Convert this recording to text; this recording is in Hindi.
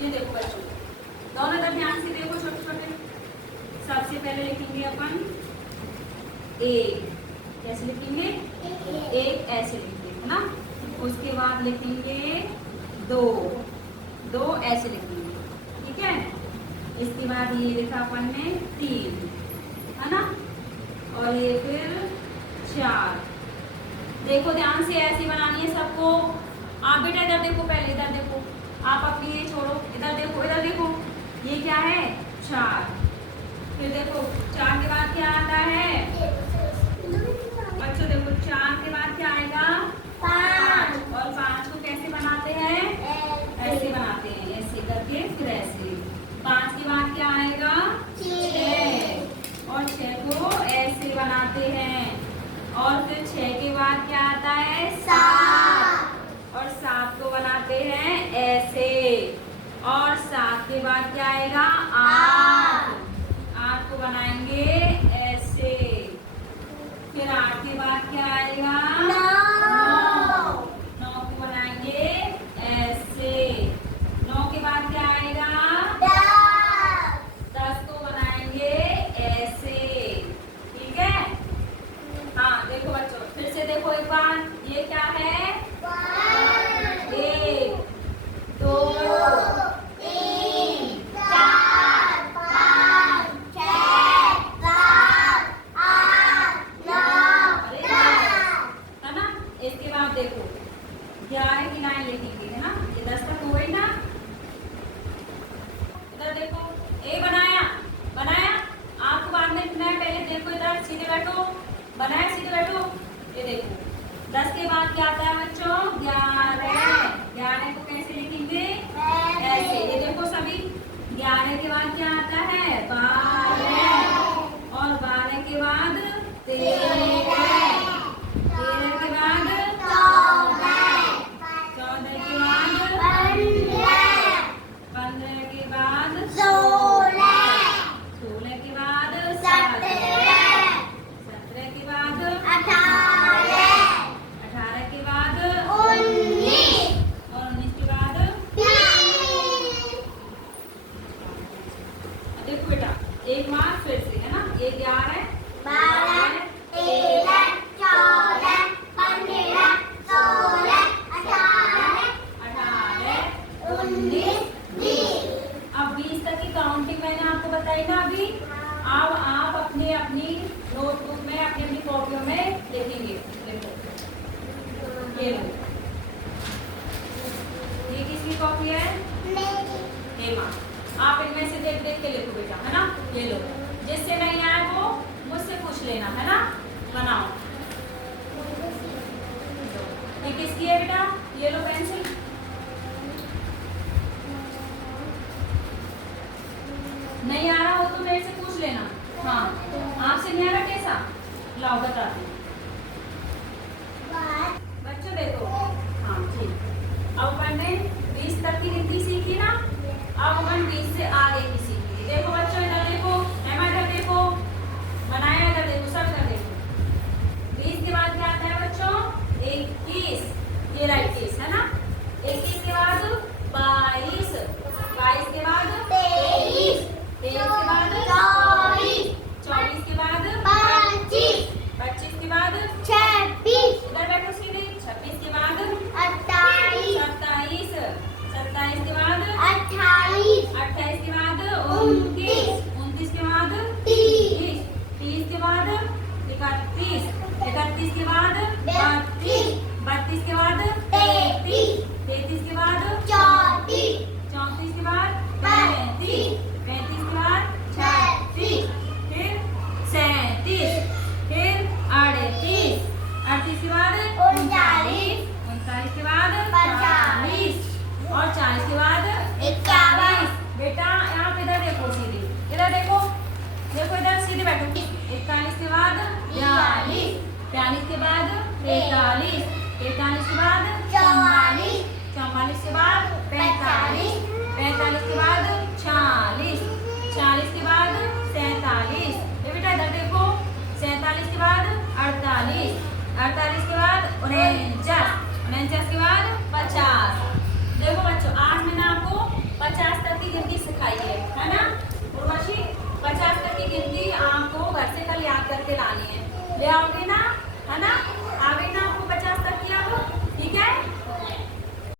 ये देखो बच्चों, दोनों इधर ध्यान से देखो छोटे छोटे। सबसे पहले लिखेंगे अपन एक, कैसे लिखेंगे? एक ऐसे लिखेंगे है ना। उसके बाद लिखेंगे दो, दो ऐसे लिखेंगे, ठीक है। इसके बाद ये लिखा अपन ने तीन, है ना। और ये फिर चार। देखो ध्यान से ऐसे बनानी है सबको। आप बेटा इधर देखो, पहले इधर देखो, आप अपनी ये छोड़ो, इधर देखो, इधर देखो। ये क्या है? चार। फिर देखो चार के बाद क्या आता है बच्चों? देखो चार के बाद क्या आएगा? पाँच। और पाँच को कैसे बनाते हैं? ऐसे बनाते हैं, ऐसे करके फिर ऐसे। पाँच के बाद क्या आएगा? छः। और छः को ऐसे बनाते हैं। और फिर छः के बाद क्या आता है? सात। और सात को बनाते हैं ऐसे। और सात के बाद क्या आएगा? आठ। आठ को बनाएंगे ऐसे। फिर आठ के बाद क्या आएगा? नौ। नौ को बनाएंगे ऐसे। नौ के बाद क्या आएगा? दस। दस को बनाएंगे ऐसे, ठीक है। हाँ देखो बच्चों, फिर से देखो एक बार, ये क्या है? एक, दो, तीन, चार, पाँच, छः, सात, आठ, नौ, दस, है ना। इसके बाद देखो 11 की लाइन लिखेंगे, है ना। ये 10 तक हो गई ना। इधर देखो, ए बनाया, बनाया। आपको बाद में लिखना है, पहले देखो इधर, सीधे बैठो, बनाया, सीधे बैठो। ये देखो 10 के बाद क्या आता है बच्चों? 11। 11 को कैसे लिखेंगे? ऐसे। ये देखो सभी, 11 के बाद क्या आता है? 12। और 12 के बाद 13। 13 के बाद 14। 14 के बाद 15। 15 के बाद 16। 16 के बाद 17। 17 के बाद 18। 18 के बाद 19। और 19 के बाद 20। देखो बेटा एक बार फिर से, है ना। ये 11, 12, 13, 14, 15, 16, 18, 19, 20। अब 20 तक की काउंटिंग मैंने आपको बताई ना अभी। अब आप अपने अपनी नोटबुक में, अपनी अपनी कॉपियों में लिखेंगे। देखो ये लो, ये किसकी कॉपी है? हेमा। आप इनमें से देख देख के लिखो बेटा, है ना। ये लो, जिससे नहीं आए वो मुझसे पूछ लेना, है ना। बनाओ। ये किसकी है बेटा? ये लो पेंसिल। नहीं आ रहा हो तो मेरे से पूछ लेना। हाँ, आपसे नहीं आ रहा कैसा? लाओ बताते हैं। बच्चों देखो, हाँ ठीक। अब अपन ने 20 तक की गिनती सीखी ना। अब अपन 20 से आगे की सीखेंगे। देखो बच्चों इधर देखो, हेमा इधर देखो, बनाया इधर देखो, सब इधर देखो। 20 के बाद क्या आता है बच्चों? 21। ये राइट केस है ना। 21 के बाद 22। 22 के बाद 23। 23 के बाद 24। 24 के बाद 25। 25 के बाद 26। इधर बैठो सीधे। 26 के बाद 28। 27। 27 के बाद 28। 28 के बाद 29। 29 के बाद 30। 30 के बाद 31। 31 के बाद 32। 32 के बाद 33। 33 के बाद